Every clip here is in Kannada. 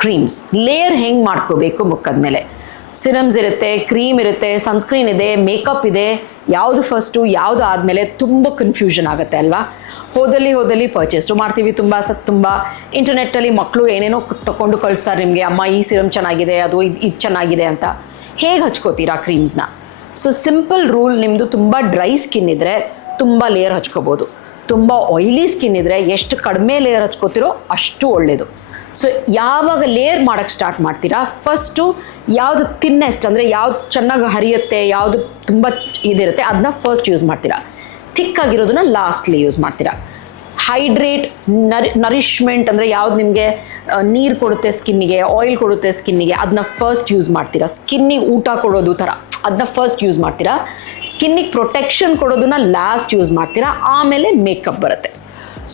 ಕ್ರೀಮ್ಸ್ ಲೇಯರ್ ಹೆಂಗೆ ಮಾಡ್ಕೋಬೇಕು ಮುಖದ ಮೇಲೆ? ಸಿರಮ್ಸ್ ಇರುತ್ತೆ ಕ್ರೀಮ್ ಇರುತ್ತೆ ಸನ್ಸ್ಕ್ರೀನ್ ಇದೆ ಮೇಕಪ್ ಇದೆ. ಯಾವುದು ಫಸ್ಟು ಯಾವುದು ಆದಮೇಲೆ ತುಂಬ ಕನ್ಫ್ಯೂಷನ್ ಆಗುತ್ತೆ ಅಲ್ವಾ? ಹೋದಲ್ಲಿ ಹೋದಲ್ಲಿ ಪರ್ಚೇಸ್ ಮಾಡ್ತೀವಿ ತುಂಬ ಸತ್ ತುಂಬ. ಇಂಟರ್ನೆಟ್ಟಲ್ಲಿ ಮಕ್ಕಳು ಏನೇನೋ ತಗೊಂಡು ಕಳಿಸ್ತಾರೆ ನಿಮಗೆ, ಅಮ್ಮ, ಈ ಸಿರಮ್ ಚೆನ್ನಾಗಿದೆ, ಅದು ಇದು ಇದು ಚೆನ್ನಾಗಿದೆ ಅಂತ. ಹೇಗೆ ಹಚ್ಕೋತೀರಾ ಕ್ರೀಮ್ಸ್ನ ಸೊ ಸಿಂಪಲ್ ರೂಲ್ ನಿಮ್ಮದು ತುಂಬ ಡ್ರೈ ಸ್ಕಿನ್ ಇದ್ದರೆ ತುಂಬ ಲೇಯರ್ ಹಚ್ಕೋಬೋದು. ತುಂಬ ಆಯ್ಲಿ ಸ್ಕಿನ್ ಇದ್ದರೆ ಎಷ್ಟು ಕಡಿಮೆ ಲೇಯರ್ ಹಚ್ಕೋತಿರೋ ಅಷ್ಟು ಒಳ್ಳೆಯದು ಸೊ ಯಾವಾಗ ಲೇಯರ್ ಮಾಡೋಕ್ಕೆ ಸ್ಟಾರ್ಟ್ ಮಾಡ್ತೀರಾ? ಫಸ್ಟು ಯಾವುದು ತಿನ್ನೆಸ್ಟ್ ಅಂದರೆ ಯಾವ್ದು ಚೆನ್ನಾಗಿ ಹರಿಯುತ್ತೆ, ಯಾವುದು ತುಂಬ ಇದಿರುತ್ತೆ ಅದನ್ನ ಫಸ್ಟ್ ಯೂಸ್ ಮಾಡ್ತೀರಾ. ಥಿಕ್ ಆಗಿರೋದನ್ನ ಲಾಸ್ಟ್ಲಿ ಯೂಸ್ ಮಾಡ್ತೀರಾ. ಹೈಡ್ರೇಟ್ ನರಿ ನರಿಷ್ಮೆಂಟ್ ಅಂದರೆ ಯಾವ್ದು ನಿಮಗೆ ನೀರು ಕೊಡುತ್ತೆ ಸ್ಕಿನ್ನಿಗೆ ಆಯಿಲ್ ಕೊಡುತ್ತೆ ಸ್ಕಿನ್ನಿಗೆ ಅದನ್ನ ಫಸ್ಟ್ ಯೂಸ್ ಮಾಡ್ತೀರಾ. ಸ್ಕಿನ್ನಿಗೆ ಊಟ ಕೊಡೋದು ಥರ ಅದನ್ನ ಫಸ್ಟ್ ಯೂಸ್ ಮಾಡ್ತೀರಾ. ಸ್ಕಿನ್ನಿಗೆ ಪ್ರೊಟೆಕ್ಷನ್ ಕೊಡೋದನ್ನ ಲಾಸ್ಟ್ ಯೂಸ್ ಮಾಡ್ತೀರಾ. ಆಮೇಲೆ ಮೇಕಪ್ ಬರುತ್ತೆ.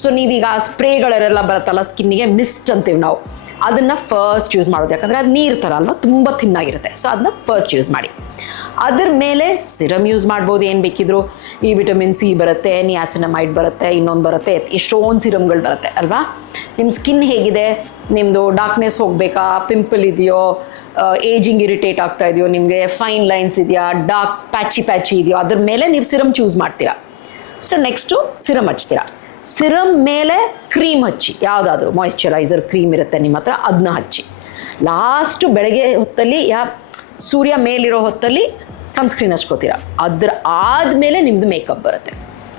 ಸೊ ನೀವೀಗ ಸ್ಪ್ರೇಗಳೆಲ್ಲ ಬರುತ್ತಲ್ಲ, ಸ್ಕಿನ್ನಿಗೆ ಮಿಸ್ಟ್ ಅಂತೀವಿ ನಾವು. ಅದನ್ನು ಫಸ್ಟ್ ಯೂಸ್ ಮಾಡೋದು. ಯಾಕಂದರೆ ಅದು ನೀರು ಥರ ಅಲ್ವಾ? ತುಂಬ ತಿನ್ನಾಗಿರುತ್ತೆ. ಸೊ ಅದನ್ನ ಫಸ್ಟ್ ಯೂಸ್ ಮಾಡಿ. ಅದ್ರ ಮೇಲೆ ಸಿರಮ್ ಯೂಸ್ ಮಾಡ್ಬೋದು. ಏನು ಬೇಕಿದ್ರು? ಈ ವಿಟಮಿನ್ ಸಿ ಬರುತ್ತೆ ನಿಯಾಸಿನಮೈಡ್ ಬರುತ್ತೆ, ಇನ್ನೊಂದು ಬರುತ್ತೆ. ಎಷ್ಟೊಂದು ಸಿರಮ್ಗಳು ಬರುತ್ತೆ, ಅಲ್ವಾ? ನಿಮ್ಮ ಸ್ಕಿನ್ ಹೇಗಿದೆ? ನಿಮ್ಮದು ಡಾರ್ಕ್ನೆಸ್ ಹೋಗಬೇಕಾ? ಪಿಂಪಲ್ ಇದೆಯೋ? ಏಜಿಂಗ್ ಇರಿಟೇಟ್ ಆಗ್ತಾ ಇದೆಯೋ? ನಿಮಗೆ ಫೈನ್ ಲೈನ್ಸ್ ಇದೆಯಾ? ಡಾರ್ಕ್ ಪ್ಯಾಚಿ ಪ್ಯಾಚಿ ಇದೆಯೋ? ಅದ್ರ ಮೇಲೆ ನೀವು ಸಿರಮ್ ಚೂಸ್ ಮಾಡ್ತೀರಾ. ಸೊ ನೆಕ್ಸ್ಟು ಸಿರಮ್ ಹಚ್ತೀರಾ. ಸಿರಮ್ ಮೇಲೆ ಕ್ರೀಮ್ ಹಚ್ಚಿ. ಯಾವುದಾದ್ರೂ ಮಾಯಿಶ್ಚರೈಸರ್ ಕ್ರೀಮ್ ಇರುತ್ತೆ ನಿಮ್ಮ ಹತ್ರ ಅದನ್ನ ಹಚ್ಚಿ. ಲಾಸ್ಟು ಬೆಳಗ್ಗೆ ಹೊತ್ತಲ್ಲಿ, ಯಾ, ಸೂರ್ಯ ಮೇಲಿರೋ ಹೊತ್ತಲ್ಲಿ ಸನ್ಸ್ಕ್ರೀನ್ ಹಚ್ಕೋತೀರಾ. ಅದ್ರ ಆದಮೇಲೆ ನಿಮ್ಮದು ಮೇಕಪ್ ಬರುತ್ತೆ.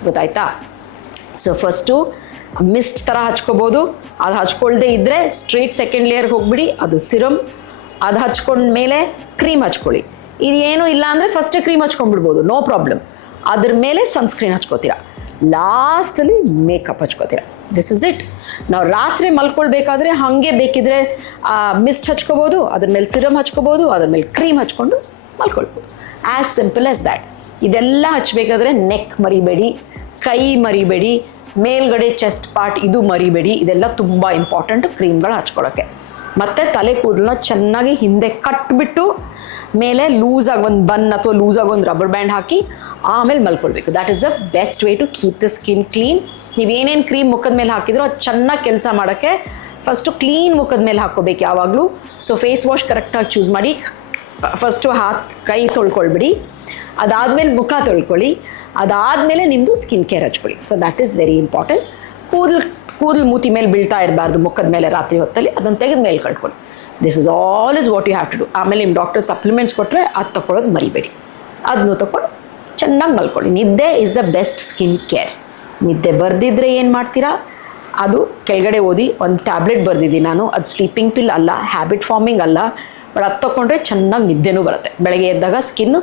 ಗೊತ್ತಾಯ್ತಾ? ಸೊ ಫಸ್ಟು ಮಿಸ್ಟ್ ಥರ ಹಚ್ಕೋಬೋದು. ಅದು ಹಚ್ಕೊಳ್ದೇ ಇದ್ದರೆ ಸ್ಟ್ರೇಟ್ ಸೆಕೆಂಡ್ ಲೇಯರ್ಗೆ ಹೋಗ್ಬಿಡಿ. ಅದು ಸಿರಮ್ ಅದು ಹಚ್ಕೊಂಡ ಮೇಲೆ ಕ್ರೀಮ್ ಹಚ್ಕೊಳ್ಳಿ. ಇದು ಏನೂ ಇಲ್ಲ ಅಂದರೆ ಫಸ್ಟೇ ಕ್ರೀಮ್ ಹಚ್ಕೊಂಡ್ಬಿಡ್ಬೋದು. ನೋ ಪ್ರಾಬ್ಲಮ್ ಅದ್ರ ಮೇಲೆ ಸನ್ಸ್ಕ್ರೀನ್ ಹಚ್ಕೋತೀರಾ. ಲಾಸ್ಟಲ್ಲಿ ಮೇಕಪ್ ಹಚ್ಕೋತೀರಾ. ದಿಸ್ ಇಸ್ ಇಟ್ ನಾವು ರಾತ್ರಿ ಮಲ್ಕೊಳ್ಬೇಕಾದ್ರೆ ಹಾಗೆ ಬೇಕಿದ್ರೆ ಮಿಸ್ಟ್ ಹಚ್ಕೋಬೋದು, ಅದ್ರ ಮೇಲೆ ಸಿರಮ್ ಹಚ್ಕೋಬೋದು, ಅದ್ರ ಮೇಲೆ ಕ್ರೀಮ್ ಹಚ್ಕೊಂಡು ಮಲ್ಕೊಳ್ಬೋದು. ಆ್ಯಸ್ ಸಿಂಪಲ್ ಆಸ್ ದ್ಯಾಟ್ ಇದೆಲ್ಲ ಹಚ್ಚಬೇಕಾದ್ರೆ ನೆಕ್ ಮರಿಬೇಡಿ, ಕೈ ಮರಿಬೇಡಿ ಮೇಲ್ಗಡೆ ಚೆಸ್ಟ್ ಪಾರ್ಟ್ ಇದು ಮರಿಬೇಡಿ. ಇದೆಲ್ಲ ತುಂಬ ಇಂಪಾರ್ಟೆಂಟ್ ಕ್ರೀಮ್ಗಳು ಹಚ್ಕೊಳ್ಳೋಕ್ಕೆ ಮತ್ತು ತಲೆ ಕೂದಲನ್ನ ಚೆನ್ನಾಗಿ ಹಿಂದೆ ಕಟ್ಬಿಟ್ಟು ಮೇಲೆ ಲೂಸಾಗಿ ಒಂದು ಬನ್ ಅಥವಾ ಲೂಸಾಗಿ ಒಂದು ರಬ್ಬರ್ ಬ್ಯಾಂಡ್ ಹಾಕಿ ಆಮೇಲೆ ಮಲ್ಕೊಳ್ಬೇಕು. That is the best way to keep the skin clean ನೀವು ಏನೇನು ಕ್ರೀಮ್ ಮುಖದ ಮೇಲೆ ಹಾಕಿದ್ರೋ ಅದು ಚೆನ್ನಾಗಿ ಕೆಲಸ ಮಾಡೋಕ್ಕೆ ಫಸ್ಟು ಕ್ಲೀನ್ ಮುಖದ ಮೇಲೆ ಹಾಕೋಬೇಕು ಯಾವಾಗಲೂ. ಸೊ ಫೇಸ್ ವಾಶ್ ಕರೆಕ್ಟಾಗಿ ಚೂಸ್ ಮಾಡಿ. ಫಸ್ಟು ಹಾತ್, ಕೈ ತೊಳ್ಕೊಳ್ಬಿಡಿ. ಅದಾದಮೇಲೆ ಮುಖ ತೊಳ್ಕೊಳ್ಳಿ. ಅದಾದಮೇಲೆ ನಿಮ್ಮದು skin care ಹಚ್ಕೊಳ್ಳಿ. So that is very important ಕೂದಲು ಕೂದಲು ಮೂತಿ ಮೇಲೆ ಬೀಳ್ತಾ ಇರಬಾರ್ದು ಮುಖದ ಮೇಲೆ ರಾತ್ರಿ ಹೊತ್ತಲ್ಲಿ. ಅದನ್ನು ತೆಗೆದ ಮೇಲೆ ಕಳ್ಕೊಳ್ಳಿ. This is all is what you have to do ಆಮೇಲೆ ನಿಮ್ಮ ಡಾಕ್ಟರ್ ಸಪ್ಲಿಮೆಂಟ್ಸ್ ಕೊಟ್ಟರೆ ಅದು ತೊಗೊಳೋದು ಮರಿಬೇಡಿ. ಅದನ್ನು ತೊಗೊಂಡು ಚೆನ್ನಾಗಿ ಮಲ್ಕೊಳ್ಳಿ. ನಿದ್ದೆ is the best skin care ನಿದ್ದೆ ಬರೆದಿದ್ರೆ ಏನು ಮಾಡ್ತೀರಾ? ಅದು ಕೆಳಗಡೆ ಓದಿ, ಒಂದು ಟ್ಯಾಬ್ಲೆಟ್ ಬರೆದಿದ್ದೀನಿ ನಾನು. ಅದು ಸ್ಲೀಪಿಂಗ್ ಪಿಲ್ ಅಲ್ಲ ಹ್ಯಾಬಿಟ್ ಫಾರ್ಮಿಂಗ್ ಅಲ್ಲ. ಬಟ್ ಅದು ತೊಗೊಂಡ್ರೆ ಚೆನ್ನಾಗಿ ನಿದ್ದೆನೂ ಬರುತ್ತೆ. ಬೆಳಗ್ಗೆ ಎದ್ದಾಗ ಸ್ಕಿನ್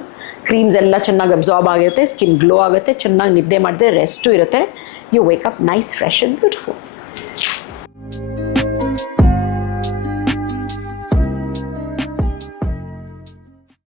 ಕ್ರೀಮ್ಸ್ ಎಲ್ಲ ಚೆನ್ನಾಗಿ ಅಬ್ಸಾರ್ಬ್ ಆಗಿರುತ್ತೆ ಸ್ಕಿನ್ ಗ್ಲೋ ಆಗುತ್ತೆ, ಚೆನ್ನಾಗಿ ನಿದ್ದೆ ಮಾಡಿದ್ರೆ ರೆಸ್ಟು ಇರುತ್ತೆ. You wake up nice fresh and beautiful